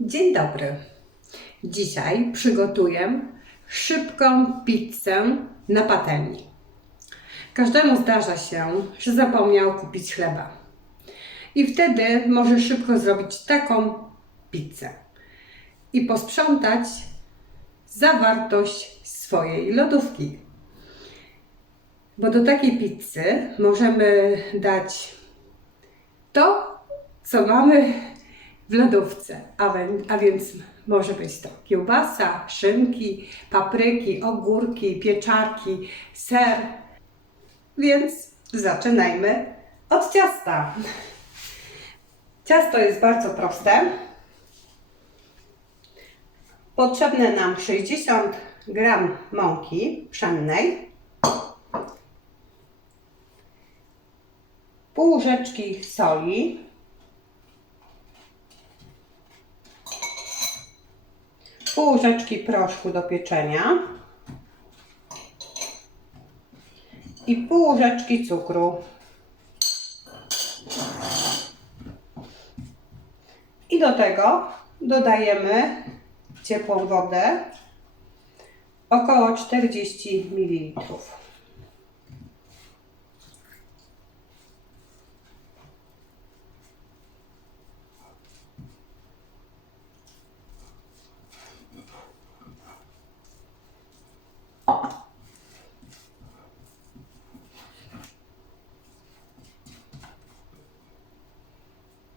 Dzień dobry. Dzisiaj przygotuję szybką pizzę na patelni. Każdemu zdarza się, że zapomniał kupić chleba. I wtedy może szybko zrobić taką pizzę i posprzątać zawartość swojej lodówki. Bo do takiej pizzy możemy dać to, co mamy w lodówce, a, wę- a więc może być to kiełbasa, szynki, papryki, ogórki, pieczarki, ser. Więc zaczynajmy od ciasta. Ciasto jest bardzo proste. Potrzebne nam 60 gram mąki pszennej, pół łyżeczki soli, pół łyżeczki proszku do pieczenia i pół łyżeczki cukru. I do tego dodajemy ciepłą wodę, około 40 ml.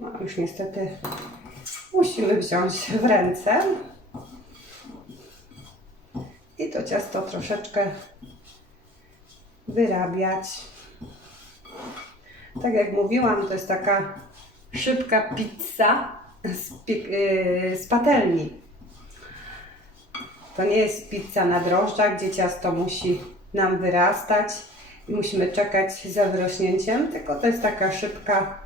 No, już niestety musimy wziąć w ręce. I to ciasto troszeczkę wyrabiać. Tak jak mówiłam, to jest taka szybka pizza z, yy, z patelni. To nie jest pizza na drożdżach, gdzie ciasto musi nam wyrastać i musimy czekać za wyrośnięciem, tylko to jest taka szybka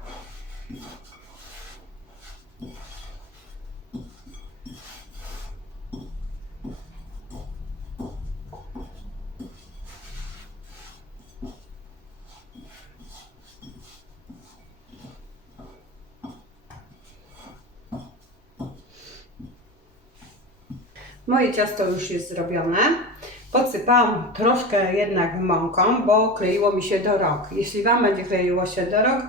Moje ciasto już jest zrobione. Podsypałam troszkę jednak mąką, bo kleiło mi się do rąk. Jeśli Wam będzie kleiło się do rąk,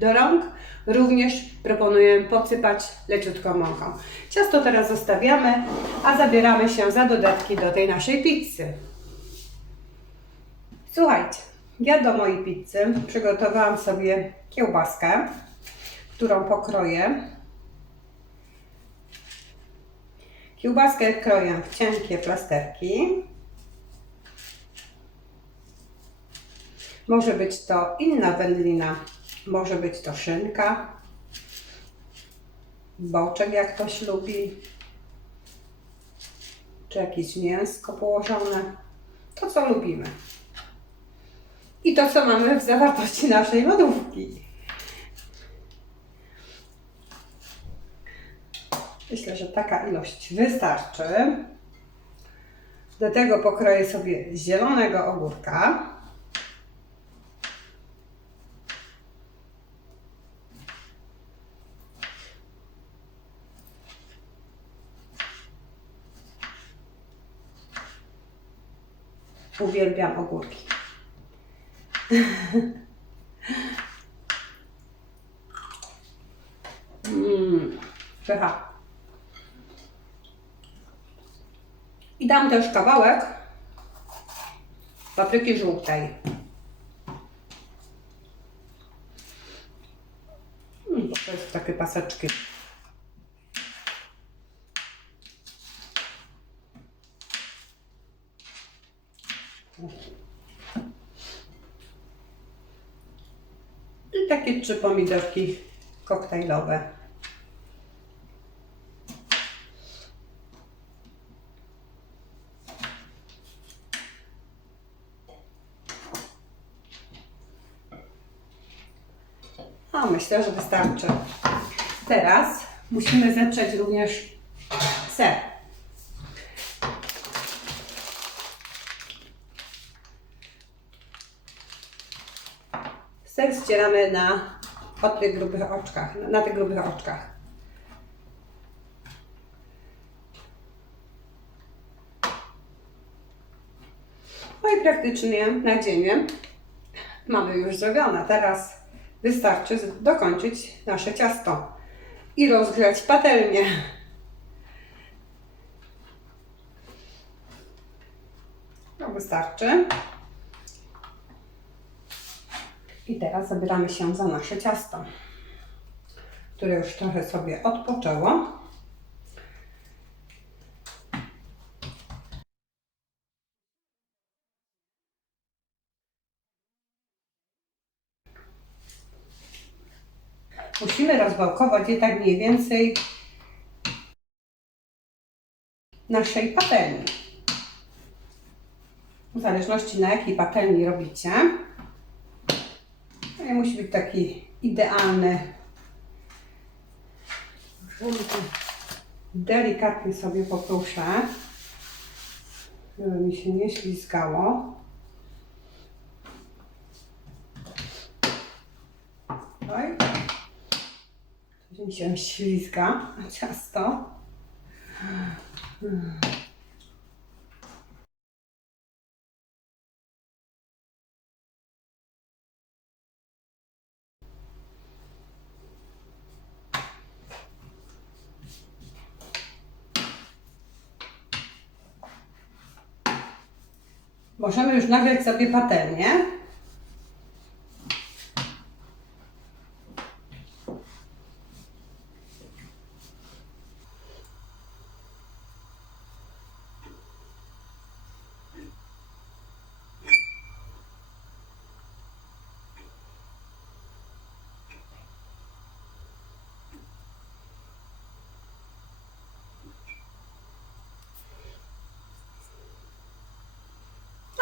do rąk również proponuję podsypać leciutką mąką. Ciasto teraz zostawiamy, a zabieramy się za dodatki do tej naszej pizzy. Słuchajcie, ja do mojej pizzy przygotowałam sobie kiełbaskę, którą pokroję Kiełbaskę kroję w cienkie plasterki. Może być to inna wędlina, może być to szynka, boczek jak ktoś lubi, czy jakieś mięsko położone. To co lubimy. I to co mamy w zawartości naszej lodówki. Myślę, że taka ilość wystarczy. Do tego pokroję sobie zielonego ogórka. Uwielbiam ogórki. Pycha. I dam też kawałek papryki żółtej. To jest takie paseczki. I takie trzy pomidorki koktajlowe. No, myślę, że wystarczy. Teraz musimy zetrzeć również ser. Ser ścieramy na, o tych grubych oczkach, na, na tych grubych oczkach. No i praktycznie na dzień mamy już zrobione. Teraz wystarczy dokończyć nasze ciasto i rozgrzać patelnię. To wystarczy. I teraz zabieramy się za nasze ciasto, które już trochę sobie odpoczęło. Rozwałkować je tak mniej więcej naszej patelni. W zależności na jakiej patelni robicie. Nie musi być taki idealny. Delikatnie sobie popruszę, żeby mi się nie ślizgało. Oj. Coś mi się ślizga ciasto. Możemy już nagrzać sobie patelnię.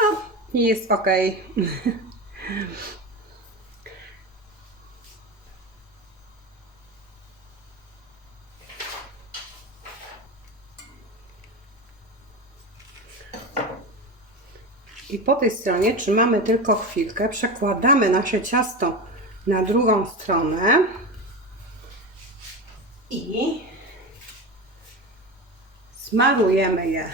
No, i jest ok. I po tej stronie trzymamy tylko chwilkę, przekładamy nasze ciasto na drugą stronę. I smarujemy je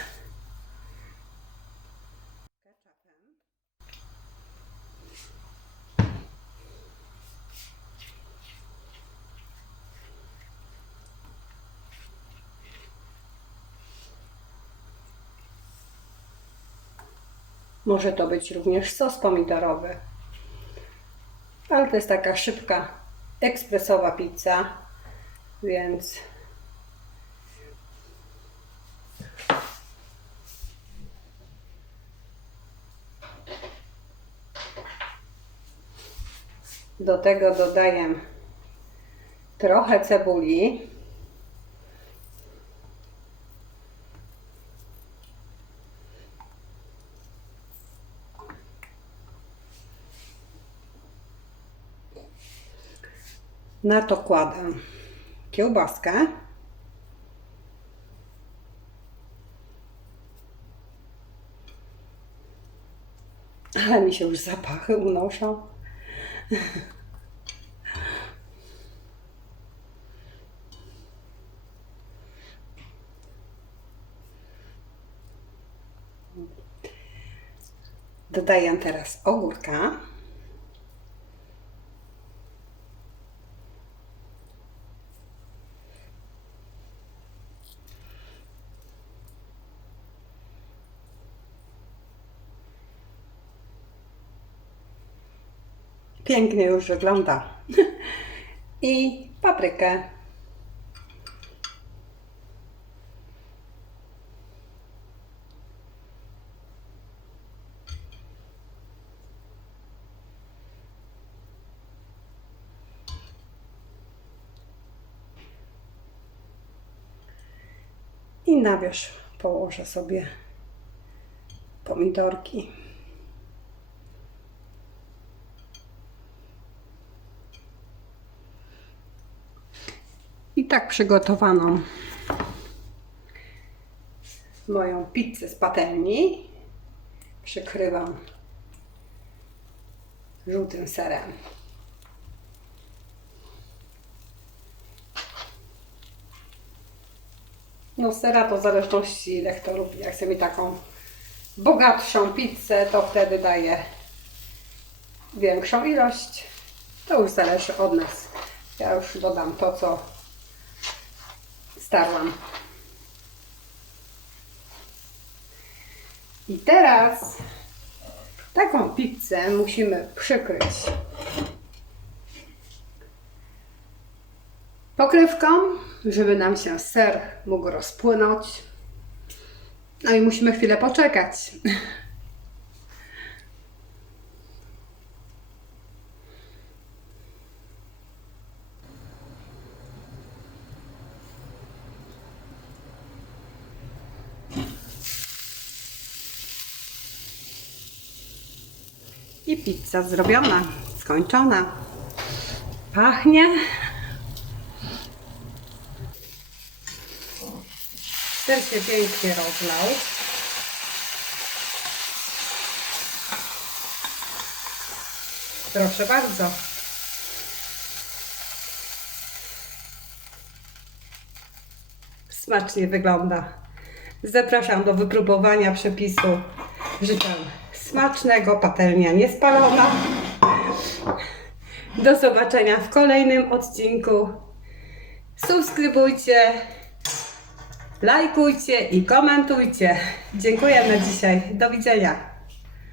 Może to być również sos pomidorowy. Ale to jest taka szybka, ekspresowa pizza, więc do tego dodaję trochę cebuli. Na to kładę kiełbaskę. Ale mi się już zapachy unoszą. Dodaję teraz ogórka. Pięknie już wygląda. I paprykę. I na wierzch położę sobie pomidorki. Tak przygotowaną moją pizzę z patelni przykrywam żółtym serem. No sera to w zależności ile kto lubi. Jak sobie taką bogatszą pizzę, to wtedy daję większą ilość. To już zależy od nas. Ja już dodam to, co starłam. I teraz taką pizzę musimy przykryć pokrywką, żeby nam się ser mógł rozpłynąć. No i musimy chwilę poczekać. pizza zrobiona, skończona. Pachnie. Ser się pięknie rozlał. Proszę bardzo. Smacznie wygląda. Zapraszam do wypróbowania przepisu. Życzę smacznego, patelnia niespalona. Do zobaczenia w kolejnym odcinku. Subskrybujcie, lajkujcie i komentujcie. Dziękuję na dzisiaj. Do widzenia.